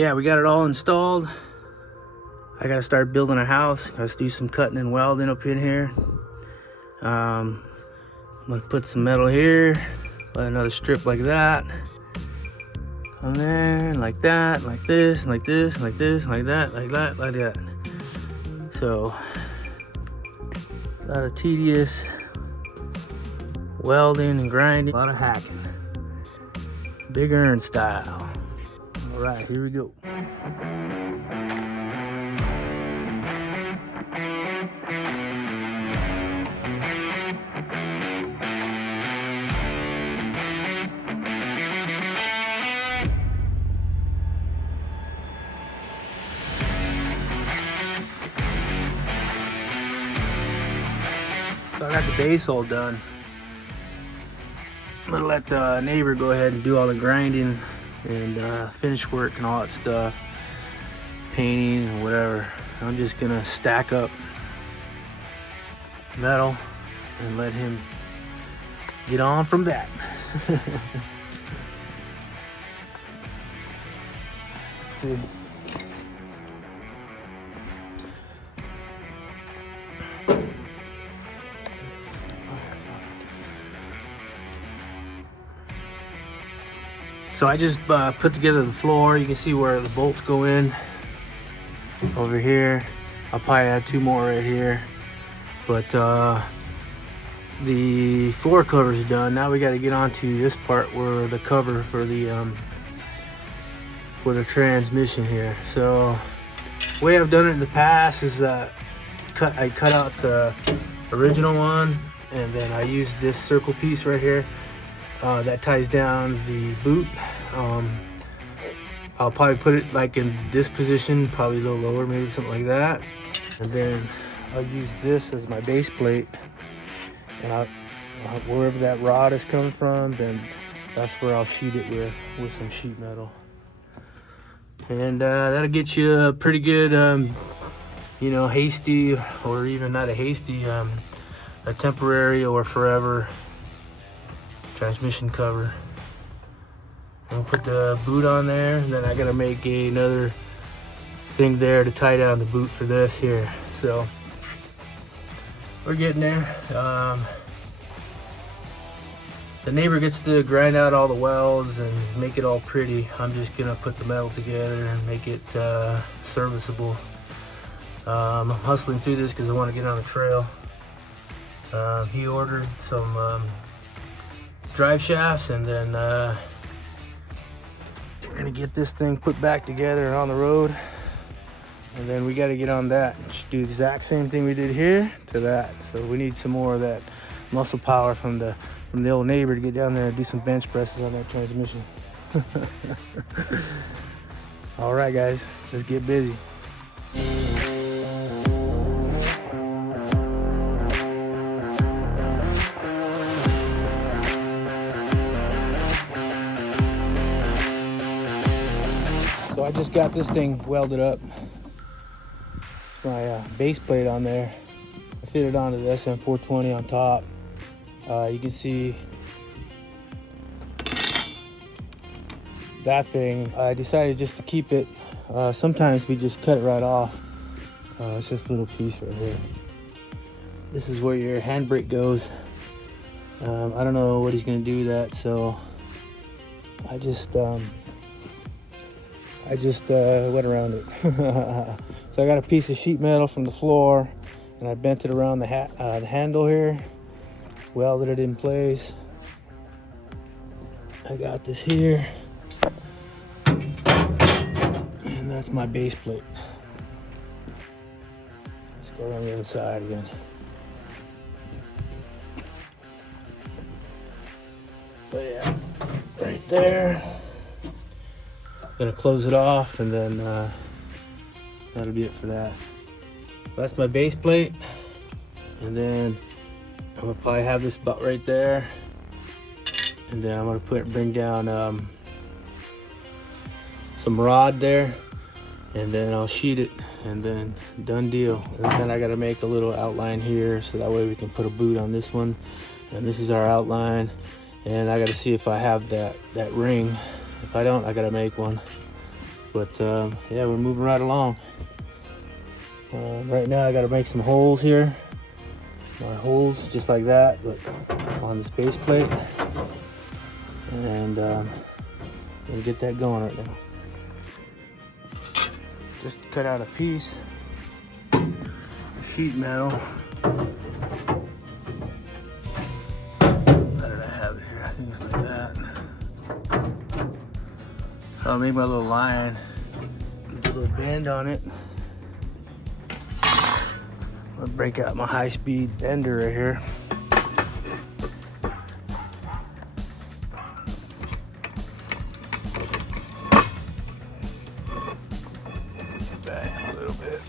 yeah, we got it all installed. I gotta start building a house. Let's do some cutting and welding up in here. I'm gonna put some metal here, let another strip like that. Come there, and like that, like this, like this, like this, like that, like that, like that. So, a lot of tedious welding and grinding, a lot of hacking. Big Earn style. All right, here we go. So I got the base all done. I'm gonna let the neighbor go ahead and do all the grinding and finish work and all that stuff, painting and whatever. I'm just gonna stack up metal and let him get on from that. Let's see. So I just put together the floor. You can see where the bolts go in over here. I'll probably add 2 more right here. But the floor cover is done. Now we got to get onto this part where the cover for the transmission here. So the way I've done it in the past is I cut out the original one, and then I use this circle piece right here. That ties down the boot. I'll probably put it like in this position, probably a little lower, maybe something like that. And then I'll use this as my base plate. And wherever that rod is coming from, then that's where I'll sheet it with some sheet metal. And that'll get you a pretty good, you know, hasty, or even not a hasty, a temporary or forever transmission cover. I'll put the boot on there, and then I gotta make another thing there to tie down the boot for this here. So we're getting there. The neighbor gets to grind out all the welds and make it all pretty. I'm just gonna put the metal together and make it serviceable. I'm hustling through this because I want to get on the trail. He ordered some drive shafts, and then we're gonna get this thing put back together and on the road, and then we got to get on that and just do the exact same thing we did here to that. So we need some more of that muscle power from the old neighbor to get down there and do some bench presses on that transmission. All right guys, let's get busy. So I just got this thing welded up. It's my base plate on there. I fitted onto the SM420 on top. You can see that thing. I decided just to keep it. Sometimes we just cut it right off. It's just a little piece right here. This is where your handbrake goes. I don't know what he's gonna do with that, so I just went around it. So I got a piece of sheet metal from the floor, and I bent it around the handle here, welded it in place. I got this here, and that's my base plate. Let's go around the other side again. So yeah, right there. Gonna close it off, and then that'll be it for that. That's my base plate, and then I'm gonna probably have this about right there, and then I'm gonna bring down some rod there, and then I'll sheet it, and then done deal. And then I gotta make a little outline here, so that way we can put a boot on this one, and this is our outline. And I gotta see if I have that ring. If I don't, I gotta make one. But yeah, we're moving right along. Right now I got to make some holes here. My holes just like that, but on this base plate. And gonna get that going right now. Just cut out a piece of sheet metal. How did I have it here? I think it's like that. So I'll make my little line, do a little bend on it. I'll break out my high-speed bender right here. Back a little bit.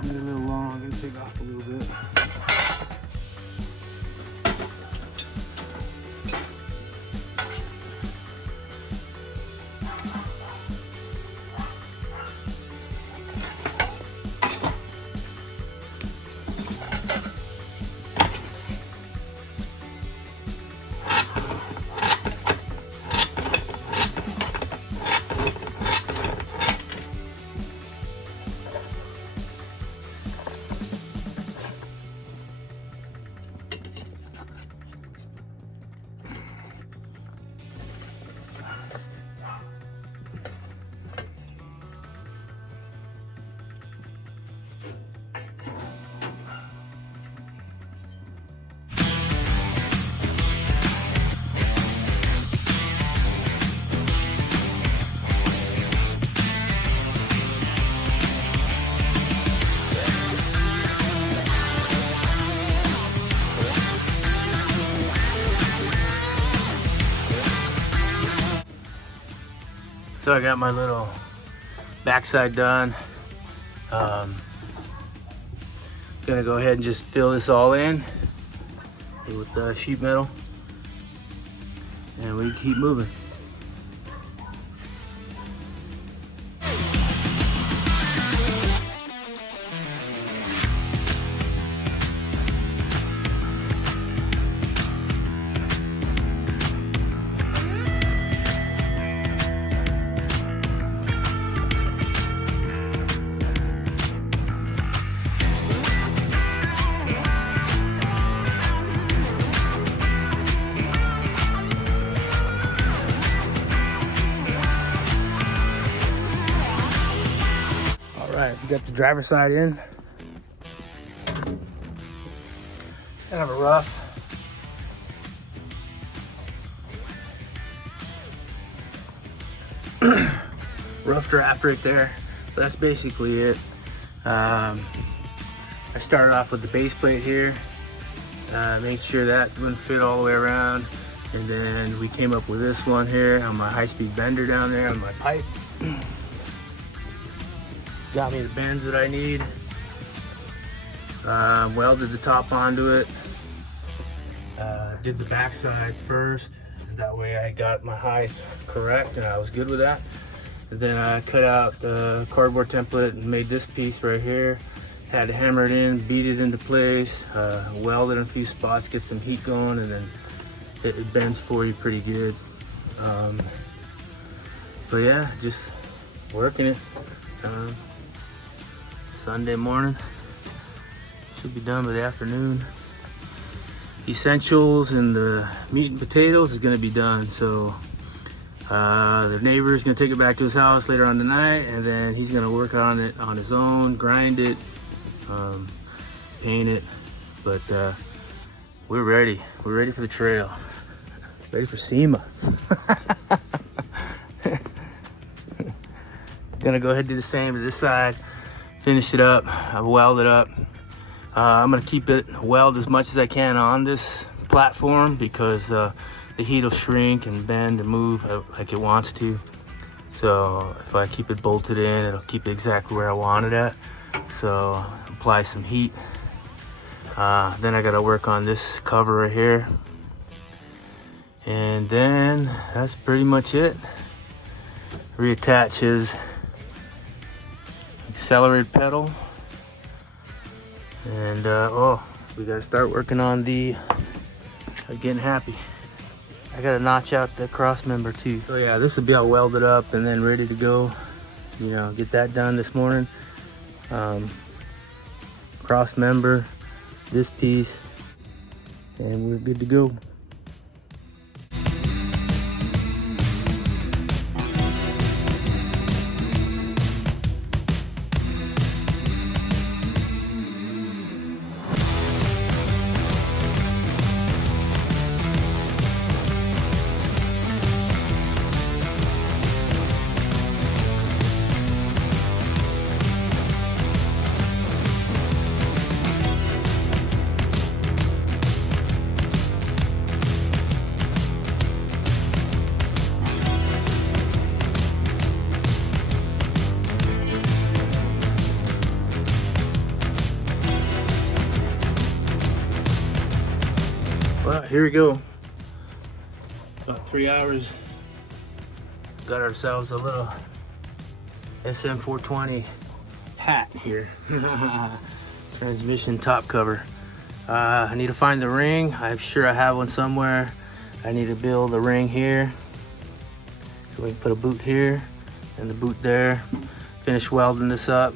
A little long, I'm gonna take off a little bit. So I got my little backside done. Gonna go ahead and just fill this all in with sheet metal, and we keep moving. Alright, let's get the driver's side in. Kind of a rough. Rough draft right there. But that's basically it. I started off with the base plate here. Make sure that wouldn't fit all the way around. And then we came up with this one here on my high-speed bender down there on my pipe. Got me the bends that I need. Welded the top onto it. Did the backside first. That way I got my height correct and I was good with that. And then I cut out the cardboard template and made this piece right here. Had to hammer it in, beat it into place, weld it in a few spots, get some heat going, and then it bends for you pretty good. But yeah, just working it. Sunday morning, should be done by the afternoon. Essentials and the meat and potatoes is gonna be done. So the neighbor is gonna take it back to his house later on tonight, and then he's gonna work on it on his own, grind it, paint it. But we're ready. We're ready for the trail. Ready for SEMA. Gonna go ahead and do the same to this side. Finished it up. I welded up. I'm gonna keep it weld as much as I can on this platform because the heat will shrink and bend and move like it wants to. So if I keep it bolted in, it'll keep it exactly where I want it at. So apply some heat. Then I gotta work on this cover right here. And then that's pretty much it. Reattach his accelerated pedal. And oh, we gotta start working on the getting happy. I gotta notch out the cross member too. So yeah, this will be all welded up and then ready to go. You know, get that done this morning. Cross member, this piece, and we're good to go. Well, here we go. About 3 hours. Got ourselves a little SM420 hat here. Transmission top cover. I need to find the ring. I'm sure I have one somewhere. I need to build a ring here. So we can put a boot here and the boot there. Finish welding this up.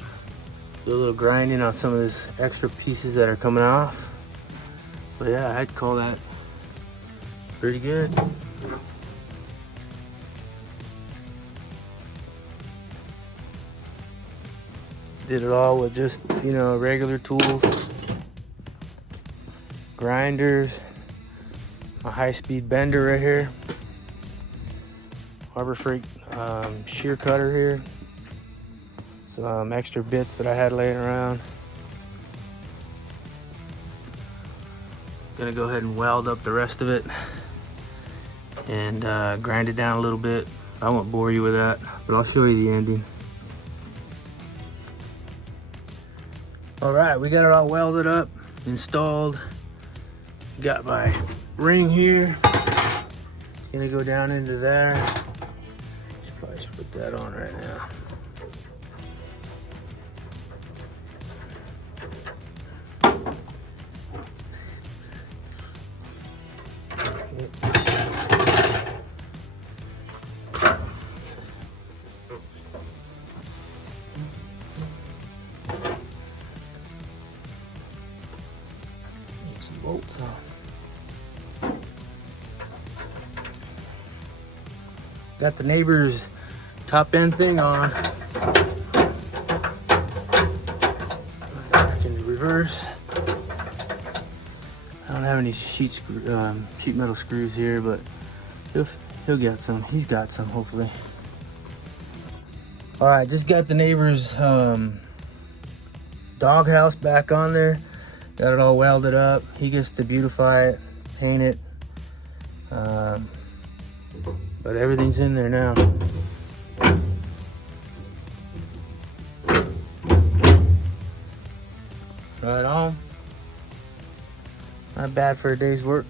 Do a little grinding on some of these extra pieces that are coming off. But yeah, I'd call that pretty good. Did it all with just, you know, regular tools. Grinders. A high-speed bender right here. Harbor Freight shear cutter here. Some extra bits that I had laying around. Gonna go ahead and weld up the rest of it and grind it down a little bit. I won't bore you with that, but I'll show you the ending. All right, we got it all welded up, installed. Got my ring here. Gonna go down into there. Probably should put that on right now. Some bolts on. Got the neighbor's top end thing on. Back into reverse. I don't have any sheet metal screws here, but he'll get some. He's got some, hopefully. All right, just got the neighbor's doghouse back on there. Got it all welded up. He gets to beautify it, paint it. But everything's in there now. Right on. Not bad for a day's work.